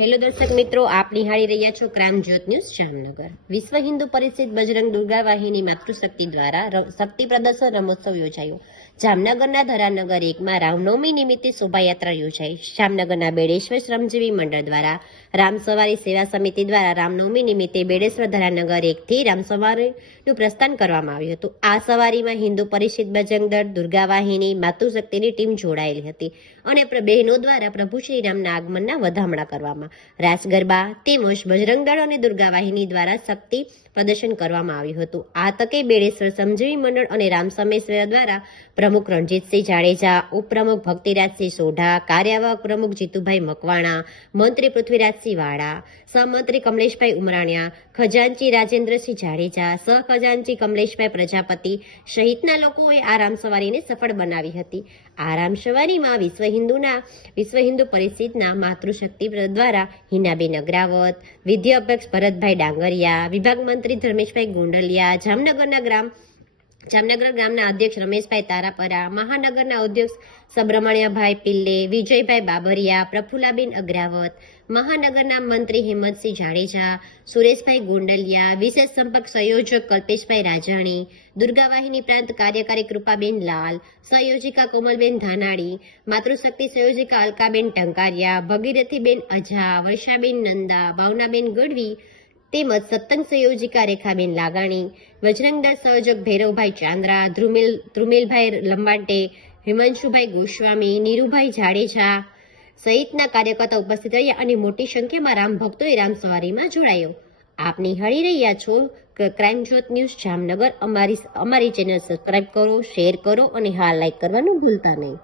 Hello દર્શક મિત્રો, આપ નિહાળી રહ્યા છો ક્રાઇમ જ્યોત ન્યૂઝ જામનગર। વિશ્વ હિન્દુ પરિષદ બજરંગ દુર્ગા વાહિની માતૃશક્તિ દ્વારા શક્તિ પ્રદર્શન રમોત્સવ યોજાયો। જામનગરના ધરાનગર 1માં રામનવમી નિમિત્તે શોભાયાત્રા યોજાઈ। જામનગરના બેડેશ્વર શ્રમજીવી મંડળ દ્વારા રામસવારી સેવા સમિતિ દ્વારા રામનવમી નિમિત્તે બેડેશ્વર ધરાનગર 1થી રામસવારીનું પ્રસ્થાન કરવામાં આવ્યું હતું। આ સવારીમાં હિન્દુ પરિષદ બજરંગ દળ દુર્ગા વાહિની માતૃશક્તિની ટીમ જોડાયેલી હતી અને બહેનો દ્વારા પ્રભુ શ્રીરામના આગમનના વધામણા કરવામાં, રાસ ગરબા તેમજ બજરંગ દળ અને દુર્ગા વાહિની દ્વારા શક્તિ પ્રદર્શન કરવામાં આવ્યું હતું। આ તકે બેડેશ્વર સમજીવી મંડળ અને રામસમેશ્વર દ્વારા પ્રમુખ રણજીતસિંહ જાડેજા, ઉપપ્રમુખ ભક્તિરાજસિંહ સોઢા, કાર્યવાહક પ્રમુખ જીતુભાઈ મકવાણા, મંત્રી પૃથ્વીરાજસિંહ વાળા, સહમંત્રી કમલેશભાઈ ઉમરાણીયા, ખજાનચી રાજેન્દ્રસિંહ જાડેજા, સહખજાનચી કમલેશભાઈ પ્રજાપતિ સહિતના લોકોએ આ રામસવારીને સફળ બનાવી હતી। આ રામસવારીમાં વિશ્વ હિન્દુ પરિષદના માતૃશક્તિ દ્વારા હિનાબેન અગ્રાવત, વિદ્યા અધ્યક્ષ ભરતભાઈ ડાંગરિયા, વિભાગ મંત્રી ધર્મેશભાઈ ગોંડલિયા, જામનગર ગ્રામના અધ્યક્ષ રમેશભાઈ તારાપરા, મહાનગરના અધ્યક્ષ સુબ્રમણ્યભાઈ પિલ્લે, વિજયભાઈ બાબરિયા, પ્રફુલ્લાબેન અગ્રાવત, મહાનગરના મંત્રી હેમંતસિંહ જાડેજા, સુરેશભાઈ ગોંડલિયા, વિશેષ સંપર્ક સંયોજક કલ્પેશભાઈ રાજાણી, દુર્ગા વાહિની પ્રાંત કાર્યકારી કૃપાબેન લાલ, સંયોજિકા કોમલબેન ધાનાણી, માતૃશક્તિ સંયોજિકા અલકાબેન ટંકારિયા, ભગીરથીબેન અઝા, વર્ષાબેન નંદા, ભાવનાબેન ગઢવી તેમજ સત્સંગ સંયોજિકા રેખાબેન લાગાણી, બજરંગ દળ સંયોજક ભૈરવભાઈ ચાંદ્રા, ધ્રુમિલભાઈ લંબાટે, હિમાંશુભાઈ ગોસ્વામી, નીરુભાઈ જાડેજા સહિતના કાર્યકર્તાઓ ઉપસ્થિત રહ્યા અને મોટી સંખ્યામાં રામ ભક્તોએ રામસવારીમાં જોડાયો। આપ નિહાળી રહ્યા છો ક્રાઇમ જ્યોત ન્યૂઝ જામનગર। અમારી ચેનલ સબસ્ક્રાઇબ કરો, શેર કરો અને લાઈક કરવાનું ભૂલતા નહીં।